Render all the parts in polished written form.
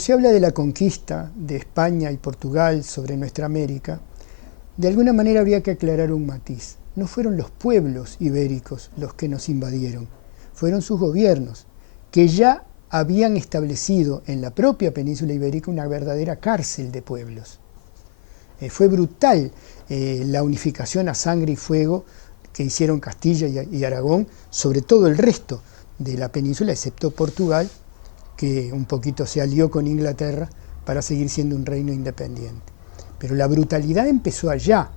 se habla de la conquista de España y Portugal sobre nuestra América, de alguna manera habría que aclarar un matiz. No fueron los pueblos ibéricos los que nos invadieron, fueron sus gobiernos, que ya habían establecido en la propia península ibérica una verdadera cárcel de pueblos. Fue brutal la unificación a sangre y fuego que hicieron Castilla y Aragón sobre todo el resto de la península, excepto Portugal, que un poquito se alió con Inglaterra para seguir siendo un reino independiente. Pero la brutalidad empezó allá,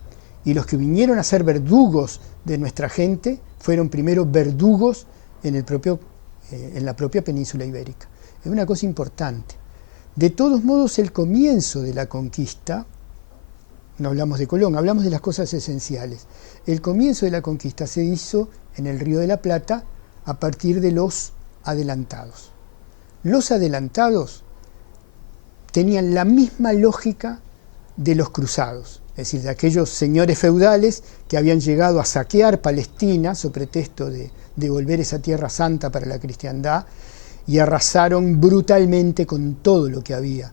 y los que vinieron a ser verdugos de nuestra gente fueron primero verdugos en la propia península ibérica. Es una cosa importante. De todos modos, el comienzo de la conquista, no hablamos de Colón, hablamos de las cosas esenciales. El comienzo de la conquista se hizo en el Río de la Plata a partir de los adelantados. Los adelantados tenían la misma lógica de los cruzados, es decir, de aquellos señores feudales que habían llegado a saquear Palestina sobre pretexto de devolver esa tierra santa para la cristiandad, y arrasaron brutalmente con todo lo que había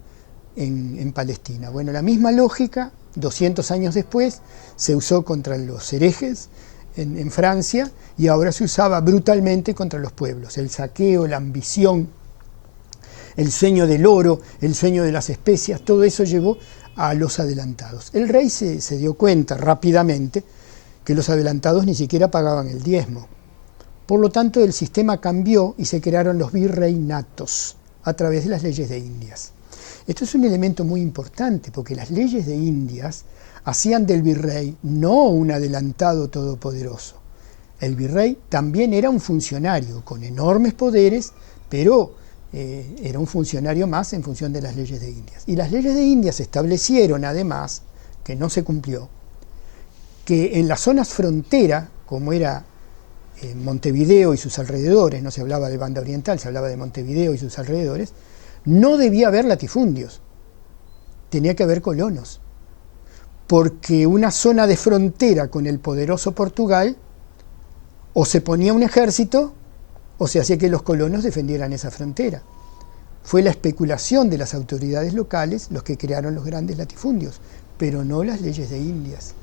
en Palestina. Bueno, la misma lógica, 200 años después, se usó contra los herejes en Francia, y ahora se usaba brutalmente contra los pueblos. El saqueo, la ambición, el sueño del oro, el sueño de las especias, todo eso llevó a los adelantados. El rey se dio cuenta rápidamente que los adelantados ni siquiera pagaban el diezmo. Por lo tanto, el sistema cambió y se crearon los virreinatos a través de las leyes de Indias. Esto es un elemento muy importante, porque las leyes de Indias hacían del virrey no un adelantado todopoderoso. El virrey también era un funcionario con enormes poderes, pero era un funcionario más en función de las leyes de Indias. Y las leyes de Indias establecieron, además, que no se cumplió, que en las zonas frontera, como era Montevideo y sus alrededores, no se hablaba de Banda Oriental, se hablaba de Montevideo y sus alrededores, no debía haber latifundios, tenía que haber colonos, porque una zona de frontera con el poderoso Portugal, o se ponía un ejército, o se hacía que los colonos defendieran esa frontera. Fue la especulación de las autoridades locales los que crearon los grandes latifundios, pero no las leyes de Indias.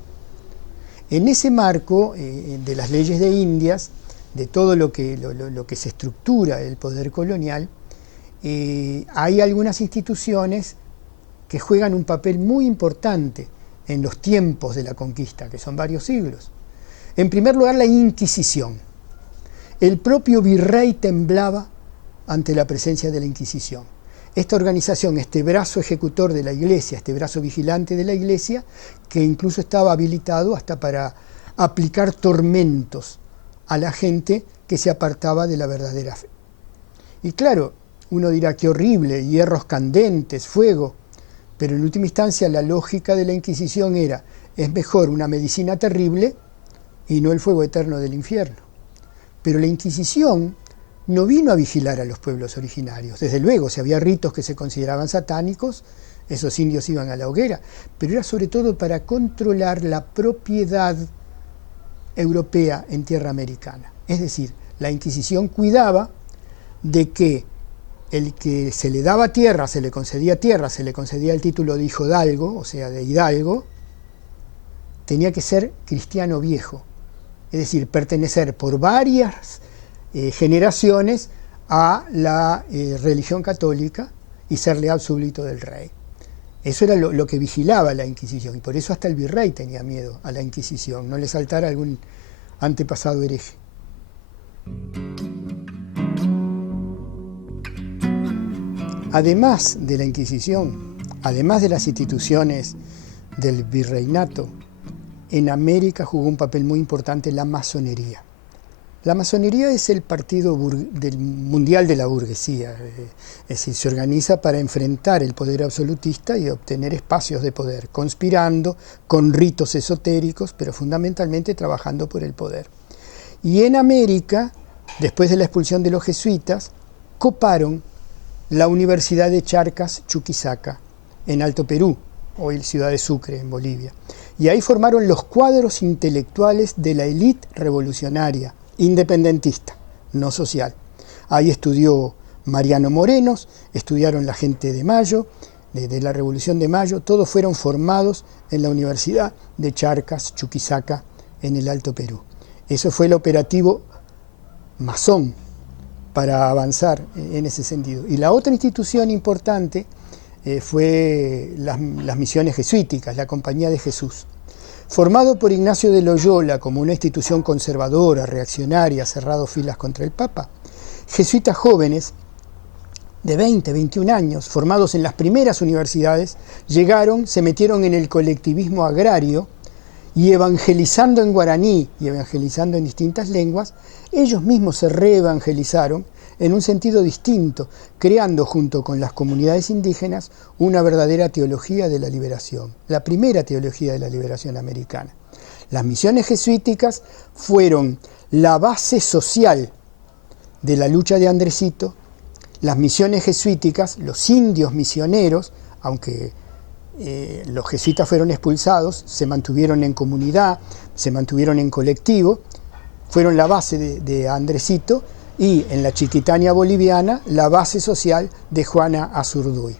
En ese marco de las leyes de Indias, de todo lo que se estructura el poder colonial, hay algunas instituciones que juegan un papel muy importante en los tiempos de la conquista, que son varios siglos. En primer lugar, la Inquisición. El propio virrey temblaba ante la presencia de la Inquisición. Esta organización, este brazo ejecutor de la Iglesia, este brazo vigilante de la Iglesia, que incluso estaba habilitado hasta para aplicar tormentos a la gente que se apartaba de la verdadera fe. Y claro, uno dirá, qué horrible, hierros candentes, fuego, pero en última instancia la lógica de la Inquisición era, es mejor una medicina terrible y no el fuego eterno del infierno. Pero la Inquisición no vino a vigilar a los pueblos originarios. Desde luego, si había ritos que se consideraban satánicos, esos indios iban a la hoguera, pero era sobre todo para controlar la propiedad europea en tierra americana. Es decir, la Inquisición cuidaba de que el que se le daba tierra, se le concedía el título de hijodalgo, o sea, de hidalgo, tenía que ser cristiano viejo, es decir, pertenecer por varias generaciones a la religión católica y ser leal súbdito del rey. Eso era lo que vigilaba la Inquisición, y por eso hasta el virrey tenía miedo a la Inquisición, no le saltara algún antepasado hereje. Además de la Inquisición, además de las instituciones del virreinato, en América jugó un papel muy importante la masonería. La masonería es el partido mundial de la burguesía, es decir, se organiza para enfrentar el poder absolutista y obtener espacios de poder, conspirando con ritos esotéricos, pero fundamentalmente trabajando por el poder. Y en América, después de la expulsión de los jesuitas, coparon la Universidad de Charcas, Chuquisaca, en Alto Perú, hoy ciudad de Sucre, en Bolivia. Y ahí formaron los cuadros intelectuales de la élite revolucionaria, independentista, no social. Ahí estudió Mariano Morenos, estudiaron la gente de Mayo, de la Revolución de Mayo, todos fueron formados en la Universidad de Charcas, Chuquisaca, en el Alto Perú. Eso fue el operativo masón para avanzar en ese sentido. Y la otra institución importante fue las misiones jesuíticas, la Compañía de Jesús. Formado por Ignacio de Loyola como una institución conservadora, reaccionaria, cerrado filas contra el Papa, jesuitas jóvenes de 20, 21 años, formados en las primeras universidades, llegaron, se metieron en el colectivismo agrario y evangelizando en guaraní y evangelizando en distintas lenguas, ellos mismos se reevangelizaron en un sentido distinto, creando junto con las comunidades indígenas una verdadera teología de la liberación, la primera teología de la liberación americana. Las misiones jesuíticas fueron la base social de la lucha de Andresito. Las misiones jesuíticas, los indios misioneros, aunque los jesuitas fueron expulsados, se mantuvieron en comunidad, se mantuvieron en colectivo, fueron la base de Andresito, y en la Chiquitania boliviana, la base social de Juana Azurduy.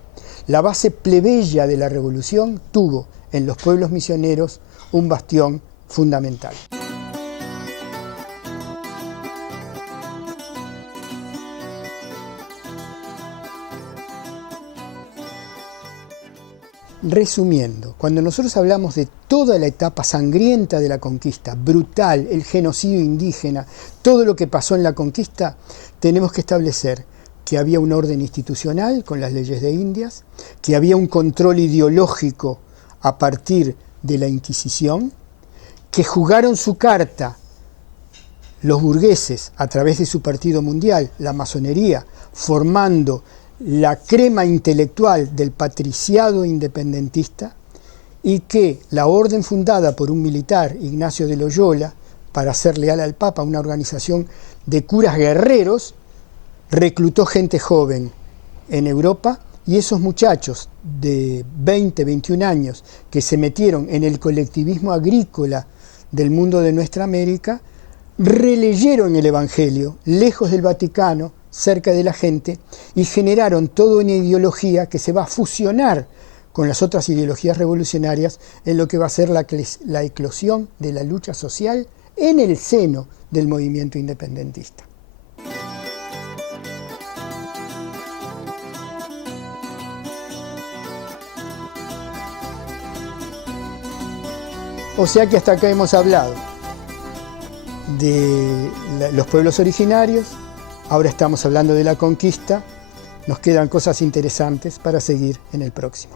La base plebeya de la revolución tuvo en los pueblos misioneros un bastión fundamental. Resumiendo, cuando nosotros hablamos de toda la etapa sangrienta de la conquista, brutal, el genocidio indígena, todo lo que pasó en la conquista, tenemos que establecer que había un orden institucional con las leyes de Indias, que había un control ideológico a partir de la Inquisición, que jugaron su carta los burgueses a través de su partido mundial, la masonería, formando la crema intelectual del patriciado independentista, y que la orden fundada por un militar, Ignacio de Loyola, para ser leal al Papa, una organización de curas guerreros, reclutó gente joven en Europa, y esos muchachos de 20, 21 años que se metieron en el colectivismo agrícola del mundo de nuestra América, releyeron el Evangelio, lejos del Vaticano, cerca de la gente, y generaron toda una ideología que se va a fusionar con las otras ideologías revolucionarias en lo que va a ser la eclosión de la lucha social en el seno del movimiento independentista. O sea que hasta acá hemos hablado de los pueblos originarios. Ahora estamos hablando de la conquista, nos quedan cosas interesantes para seguir en el próximo.